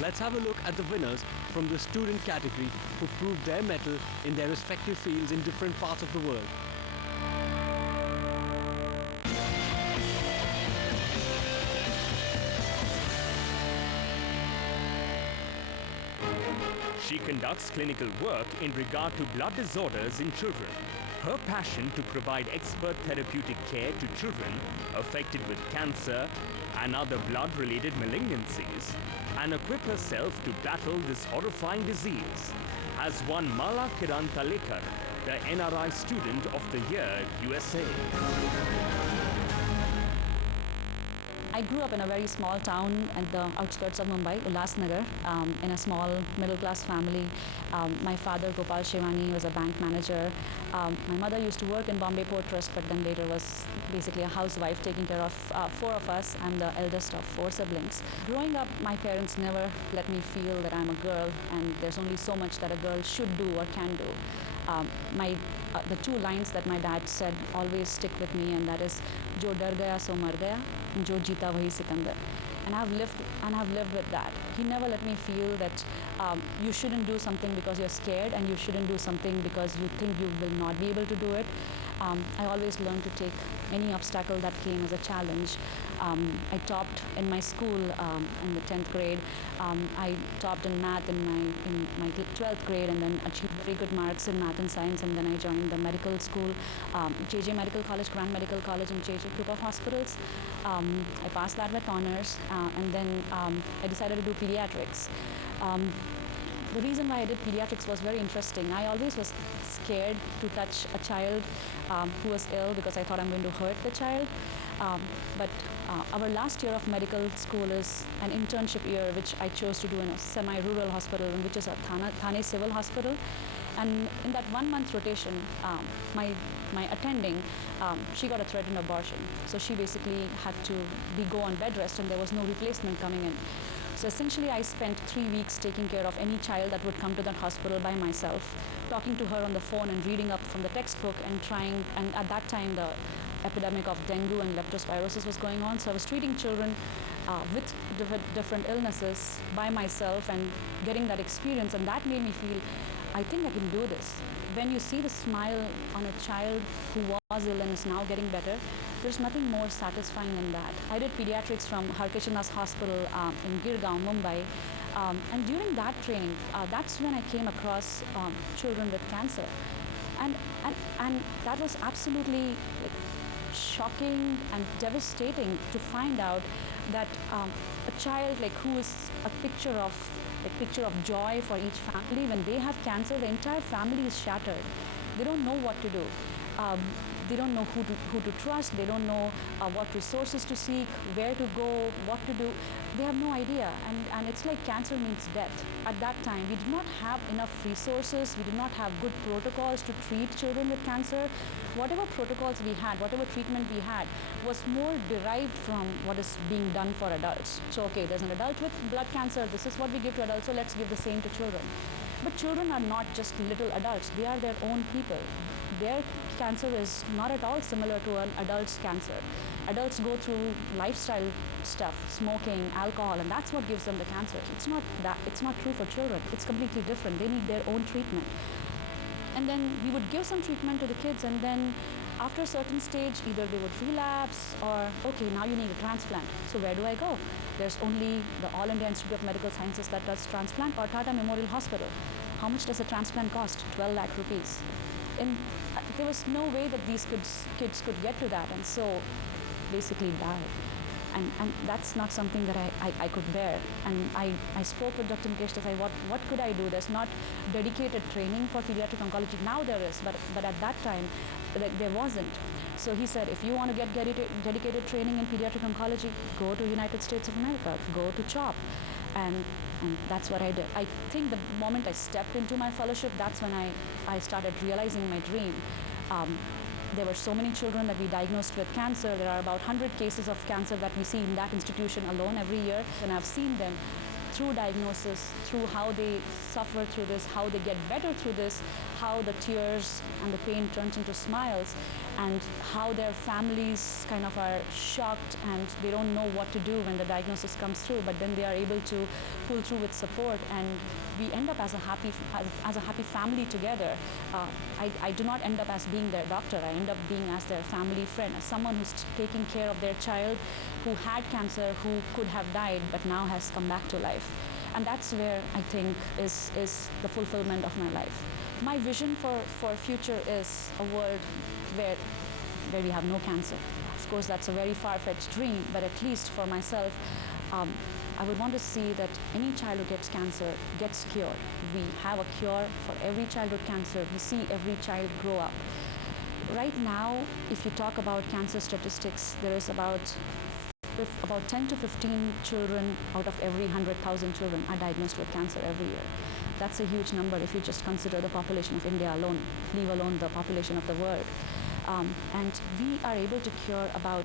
Let's have a look at the winners from the student category who proved their mettle in their respective fields in different parts of the world. She conducts clinical work in regard to blood disorders in children. Her passion to provide expert therapeutic care to children affected with cancer and other blood-related malignancies and equip herself to battle this horrifying disease has won Mala Kiran Talekar, the NRI Student of the Year, USA. I grew up in a very small town at the outskirts of Mumbai, Ulhasnagar, in a small middle-class family. My father, Gopal Shivani, was a bank manager. My mother used to work in Bombay Port Trust, but then later was basically a housewife taking care of four of us. I'm the eldest of four siblings. Growing up, my parents never let me feel that I'm a girl and there's only so much that a girl should do or can do. The two lines that my dad said always stick with me, and that is, "Jo dar gaya so mar gaya, jo jeeta wahi sikandar." And I've lived with that. He never let me feel that you shouldn't do something because you're scared, and you shouldn't do something because you think you will not be able to do it. I always learned to take any obstacle that came as a challenge. I topped in my school in the 10th grade. I topped in math in my 12th grade, and then achieved very good marks in math and science, and then I joined the medical school, JJ Medical College, Grand Medical College, and JJ Group of Hospitals. I passed that with honors, and then I decided to do pediatrics. The reason why I did pediatrics was very interesting. I always was scared to touch a child who was ill because I thought I'm going to hurt the child. But our last year of medical school is an internship year, which I chose to do in a semi-rural hospital, which is a Thane Civil Hospital. And in that 1 month rotation, my attending, she got a threatened abortion. So she basically had to go on bed rest, and there was no replacement coming in. So essentially, I spent 3 weeks taking care of any child that would come to that hospital by myself, talking to her on the phone and reading up from the textbook and trying, and at that time the epidemic of dengue and leptospirosis was going on. So I was treating children with different illnesses by myself and getting that experience, and that made me feel, I think I can do this. When you see the smile on a child who was ill and is now getting better, there's nothing more satisfying than that. I did pediatrics from Har Krishna's Hospital in Girgaon, Mumbai. And during that training, that's when I came across children with cancer. And that was absolutely shocking and devastating to find out that a child who is a picture of joy for each family, when they have cancer, the entire family is shattered. They don't know what to do. They don't know who to trust. They don't know what resources to seek, where to go, what to do. They have no idea, and it's like cancer means death. At that time, we did not have enough resources. We did not have good protocols to treat children with cancer. Whatever protocols we had, whatever treatment we had, was more derived from what is being done for adults. So, okay, there's an adult with blood cancer. This is what we give to adults, so let's give the same to children. But children are not just little adults. They are their own people. Their cancer is not at all similar to an adult's cancer. Adults go through lifestyle stuff, smoking, alcohol, and that's what gives them the cancer. It's not that. It's not true for children. It's completely different. They need their own treatment. And then we would give some treatment to the kids, and then after a certain stage, either they would relapse or, okay, now you need a transplant. So where do I go? There's only the All India Institute of Medical Sciences that does transplant, or Tata Memorial Hospital. How much does a transplant cost? 12 lakh rupees. And there was no way that these kids could get to that, and so basically died. And that's not something that I could bear. And I spoke with Dr. Mukesh to say, what could I do? There's not dedicated training for pediatric oncology. Now there is, but at that time, there wasn't. So he said, if you want to get dedicated training in pediatric oncology, go to United States of America, go to CHOP. And that's what I did. I think the moment I stepped into my fellowship, that's when I started realizing my dream. There were so many children that we diagnosed with cancer. There are about 100 cases of cancer that we see in that institution alone every year. And I've seen them through diagnosis, through how they suffer through this, how they get better through this, how the tears and the pain turns into smiles, and how their families kind of are shocked and they don't know what to do when the diagnosis comes through, but then they are able to pull through with support, and we end up as a happy family together. I do not end up as being their doctor. I end up being as their family friend, as someone who's taking care of their child who had cancer, who could have died, but now has come back to life. And that's where I think is the fulfillment of my life. My vision for future is a world where we have no cancer. Of course, that's a very far-fetched dream, but at least for myself, I would want to see that any child who gets cancer gets cured. We have a cure for every childhood cancer. We see every child grow up. Right now, if you talk about cancer statistics, there is about 10 to 15 children out of every 100,000 children are diagnosed with cancer every year. That's a huge number if you just consider the population of India alone, leave alone the population of the world. And we are able to cure about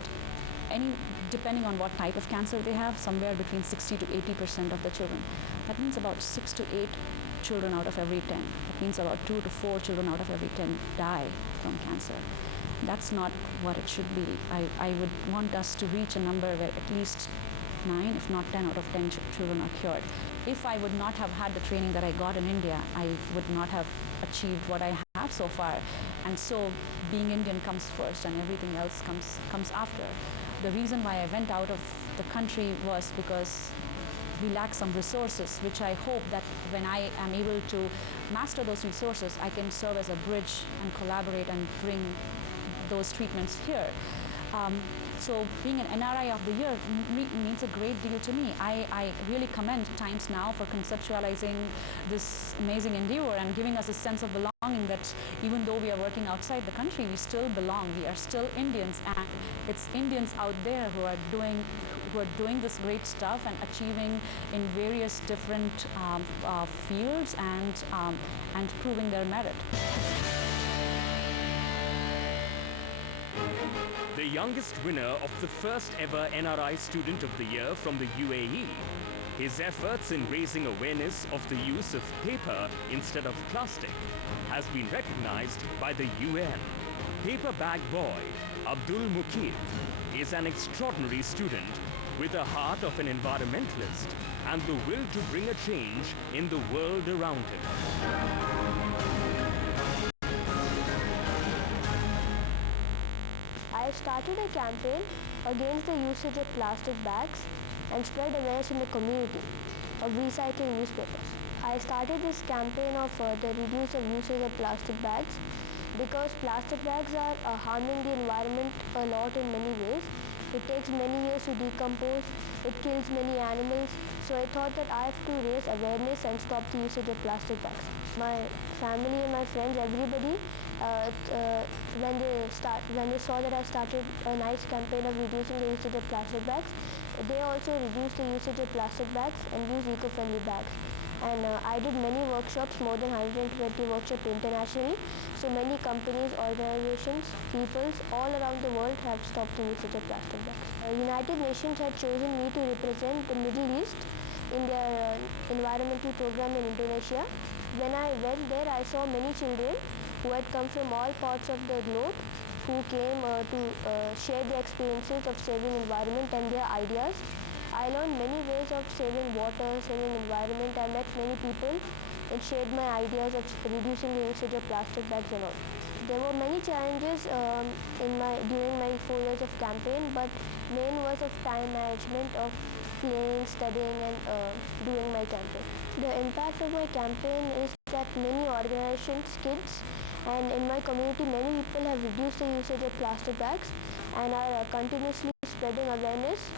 depending on what type of cancer they have, somewhere between 60 to 80% of the children. That means about 6 to 8 children out of every 10. That means about 2 to 4 children out of every 10 die from cancer. That's not what it should be. I would want us to reach a number where at least 9, if not 10 out of 10 children are cured. If I would not have had the training that I got in India, I would not have achieved what I have so far. And so being Indian comes first and everything else comes after. The reason why I went out of the country was because we lack some resources, which I hope that when I am able to master those resources, I can serve as a bridge and collaborate and bring those treatments here. So being an NRI of the Year means a great deal to me. I really commend Times Now for conceptualizing this amazing endeavor and giving us a sense of belonging, that even though we are working outside the country, we still belong. We are still Indians, and it's Indians out there who are doing this great stuff and achieving in various different fields and proving their merit. The youngest winner of the first ever NRI Student of the Year from the UAE. His efforts in raising awareness of the use of paper instead of plastic has been recognized by the UN. Paper Bag Boy Abdul Muqeed is an extraordinary student with a heart of an environmentalist and the will to bring a change in the world around him. I started a campaign against the usage of plastic bags and spread awareness in the community of recycling newspapers. I started this campaign of the reduce of usage of plastic bags because plastic bags are harming the environment a lot in many ways. It takes many years to decompose, it kills many animals, so I thought that I have to raise awareness and stop the usage of plastic bags. My family and my friends, everybody, when they saw that I started a nice campaign of reducing the usage of plastic bags, they also reduced the usage of plastic bags and used eco-friendly bags. And I did many workshops, more than 120 workshops internationally. So many companies, organizations, peoples all around the world have stopped the usage of plastic bags. United Nations had chosen me to represent the Middle East in their environmental program in Indonesia. When I went there, I saw many children who had come from all parts of the globe, who came to share their experiences of saving environment and their ideas. I learned many ways of saving water, saving environment. I met many people and shared my ideas of reducing the usage of plastic bags and all. There were many challenges during my 4 years of campaign, but main was of time management, of playing, studying and doing my campaign. The impact of my campaign is that many organizations, kids, and in my community many people have reduced the usage of plastic bags and are continuously spreading awareness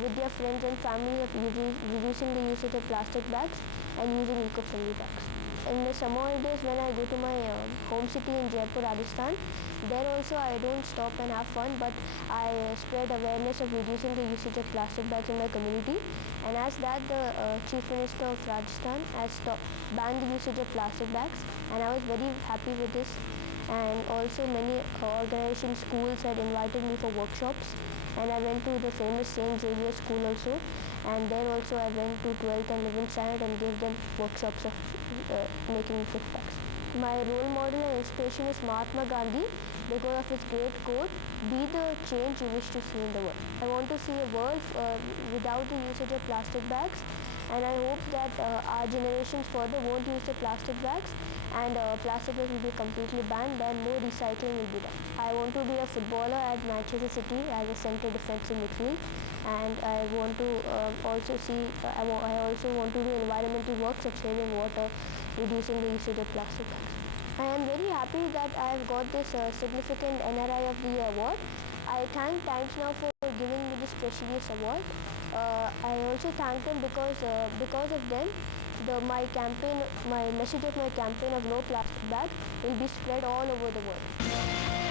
with their friends and family of reducing the usage of plastic bags and using eco-friendly bags. In the summer holidays, when I go to my home city in Jaipur, Rajasthan, there also I don't stop and have fun, but I spread awareness of reducing the usage of plastic bags in my community. And as that, the Chief Minister of Rajasthan has banned the usage of plastic bags, and I was very happy with this. And also many organizations, schools had invited me for workshops, and I went to the famous St. Xavier School also, and there also I went to 12th and 11th standard and gave them workshops of making gift packs. My role model and inspiration is Mahatma Gandhi because of his great quote, "Be the change you wish to see in the world." I want to see a world without the usage of plastic bags, and I hope that our generations further won't use the plastic bags, and plastic bags will be completely banned and more recycling will be done. I want to be a footballer at Manchester City as a centre defensive midfield, and I want to also see, I also want to do environmental work such as saving water, reducing the usage of plastic bags. I am very happy that I have got this significant NRI of the Year award. I thank Times Now for giving me this prestigious award. I also thank them because of them, my message of my campaign of no plastic bag will be spread all over the world.